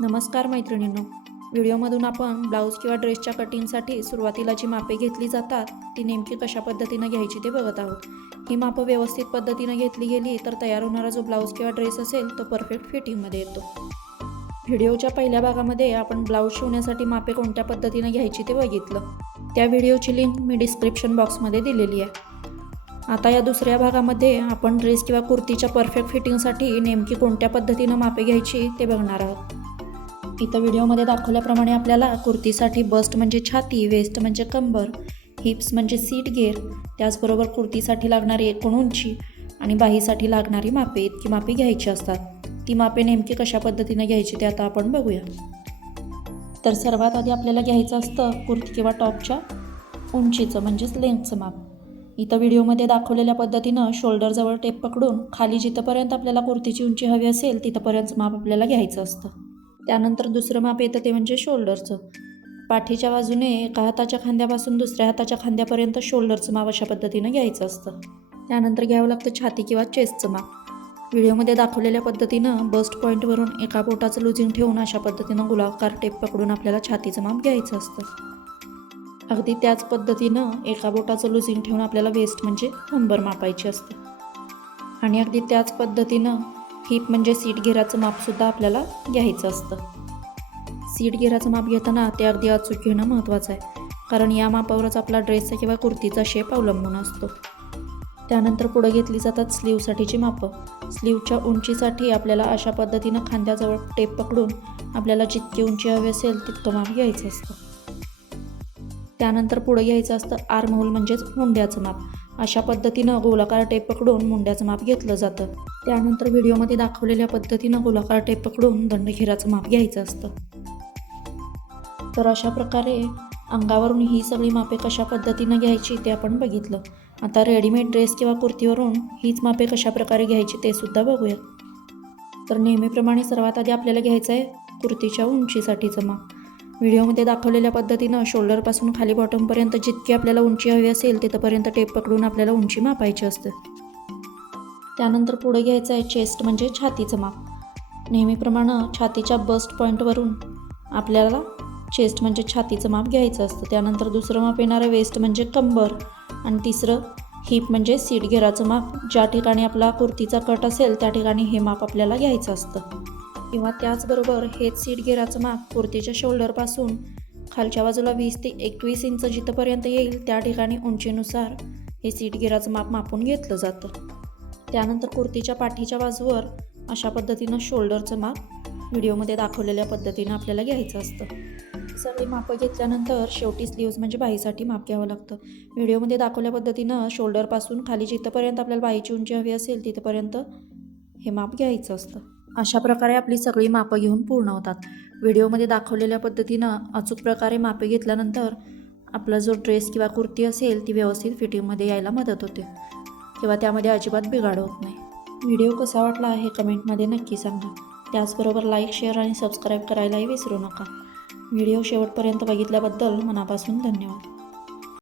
नमस्कार मैत्रिणींनो, व्हिडिओमधून आपण ब्लाऊज किंवा ड्रेसच्या कटिंगसाठी सुरुवातीला जी मापे घेतली जातात ती नेमकी कशा पद्धतीनं घ्यायची ते बघत आहोत. ही मापं व्यवस्थित पद्धतीनं घेतली गेली तर तयार होणारा जो ब्लाऊज किंवा ड्रेस असेल तो परफेक्ट फिटिंगमध्ये येतो. व्हिडिओच्या पहिल्या भागामध्ये आपण ब्लाऊज शिवण्यासाठी मापे कोणत्या पद्धतीनं घ्यायची ते बघितलं. त्या व्हिडिओची लिंक मी डिस्क्रिप्शन बॉक्समध्ये दिलेली आहे. आता या दुसऱ्या भागामध्ये आपण ड्रेस किंवा कुर्तीच्या परफेक्ट फिटिंगसाठी नेमकी कोणत्या पद्धतीनं मापे घ्यायची ते बघणार आहोत. इथं व्हिडिओमध्ये दाखवल्याप्रमाणे आपल्याला कुर्तीसाठी बस्ट म्हणजे छाती, वेस्ट म्हणजे कंबर, हिप्स म्हणजे सीट घेर, त्याचबरोबर कुर्तीसाठी लागणारी एकूण उंची आणि बाहीसाठी लागणारी मापे इतकी मापे घ्यायची असतात. ती मापे नेमकी कशा पद्धतीनं घ्यायची ते आता आपण बघूया. तर सर्वात आधी आपल्याला घ्यायचं असतं कुर्ती किंवा टॉपच्या उंचीचं म्हणजेच लेंथचं माप. इथं व्हिडिओमध्ये दाखवलेल्या पद्धतीनं शोल्डरजवळ टेप पकडून खाली जिथंपर्यंत आपल्याला कुर्तीची उंची हवी असेल तिथंपर्यंत माप आपल्याला घ्यायचं असतं. त्यानंतर दुसरं माप येतं ते म्हणजे शोल्डरचं. पाठीच्या बाजूने एका हाताच्या खांद्यापासून दुसऱ्या हाताच्या खांद्यापर्यंत शोल्डरचं माप अशा पद्धतीनं घ्यायचं असतं. त्यानंतर घ्यावं लागतं छाती किंवा चेस्टचं माप. व्हिडिओमध्ये दाखवलेल्या पद्धतीनं बस्ट पॉईंटवरून एका बोटाचं लुजिंग ठेवून अशा पद्धतीनं गोलाकार टेप पकडून आपल्याला छातीचं माप घ्यायचं असतं. अगदी त्याच पद्धतीनं एका बोटाचं लुजिंग ठेवून आपल्याला वेस्ट म्हणजे कंबर मापायची असते. आणि अगदी त्याच पद्धतीनं हिप म्हणजे सीट घेराचं मापसुद्धा आपल्याला घ्यायचं असतं. सीट घेराचं माप घेताना ते अगदी अचूक घेणं महत्त्वाचं आहे, कारण या मापावरच आपला ड्रेसचा किंवा कुर्तीचा शेप अवलंबून असतो. त्यानंतर पुढे घेतली जातात स्लीवसाठीची मापं. स्लीवच्या उंचीसाठी आपल्याला अशा पद्धतीनं खांद्याजवळ टेप पकडून आपल्याला जितकी उंची हवी असेल तितकं माप घ्यायचं असतं. त्यानंतर पुढे घ्यायचं असतं आर्म होल म्हणजेच मुंड्याचं माप. अशा पद्धतीनं गोलाकार टेप पकडून मुंड्याचं माप घेतलं जातं. त्यानंतर व्हिडिओमध्ये दाखवलेल्या पद्धतीनं गोलाकार टेप पकडून दंडखेराचं माप घ्यायचं असतं. तर अशा प्रकारे अंगावरून ही सगळी मापे कशा पद्धतीनं घ्यायची ते आपण बघितलं. आता रेडीमेड ड्रेस किंवा कुर्तीवरून हीच मापे कशा प्रकारे घ्यायची ते सुद्धा बघूया. तर नेहमीप्रमाणे सर्वात आधी आपल्याला घ्यायचं आहे कुर्तीच्या उंचीसाठीचं माप. व्हिडिओमध्ये दाखवलेल्या पद्धतीनं शोल्डरपासून खाली बॉटमपर्यंत जितकी आपल्याला उंची हवी असेल तिथंपर्यंत टेप पकडून आपल्याला उंची मापायची असते. त्यानंतर पुढे घ्यायचं आहे चेस्ट म्हणजे छातीचं माप. नेहमीप्रमाणे छातीच्या बस्ट पॉईंटवरून आपल्याला चेस्ट म्हणजे छातीचं माप घ्यायचं असतं. त्यानंतर दुसरं माप येणार आहे वेस्ट म्हणजे कंबर आणि तिसरं हिप म्हणजे सीट घेराचं माप. ज्या ठिकाणी आपला कुर्तीचा कट असेल त्या ठिकाणी हे माप आपल्याला घ्यायचं असतं. किंवा त्याचबरोबर हेच सीट घेराचं माप कुर्तीच्या शोल्डरपासून खालच्या बाजूला 20 ते 21 इंच जिथंपर्यंत येईल त्या ठिकाणी उंचीनुसार हे सीट घेराचं माप मापून घेतलं जातं. त्यानंतर कुर्तीच्या पाठीच्या बाजूवर अशा पद्धतीनं शोल्डरचं माप व्हिडिओमध्ये दाखवलेल्या पद्धतीनं आपल्याला घ्यायचं असतं. सगळी मापं घेतल्यानंतर शेवटी स्लीव्ज म्हणजे बाहीसाठी माप घ्यावं लागतं. व्हिडिओमध्ये दाखवल्या पद्धतीनं शोल्डरपासून खाली जिथंपर्यंत आपल्याला बाहीची उंची हवी असेल तिथंपर्यंत हे माप घ्यायचं असतं. अशा प्रकारे आपली सगळी मापं घेऊन पूर्ण होतात. व्हिडिओमध्ये दाखवलेल्या पद्धतीनं अचूक प्रकारे मापे घेतल्यानंतर आपला जो ड्रेस किंवा कुर्ती असेल ती व्यवस्थित फिटिंगमध्ये यायला मदत होते किंवा त्यामध्ये अजिबात बिघाड होत नाही. व्हिडिओ कसा वाटला हे कमेंटमध्ये नक्की सांगा. त्याचबरोबर लाईक, शेअर आणि सबस्क्राईब करायलाही विसरू नका. व्हिडिओ शेवटपर्यंत बघितल्याबद्दल मनापासून धन्यवाद.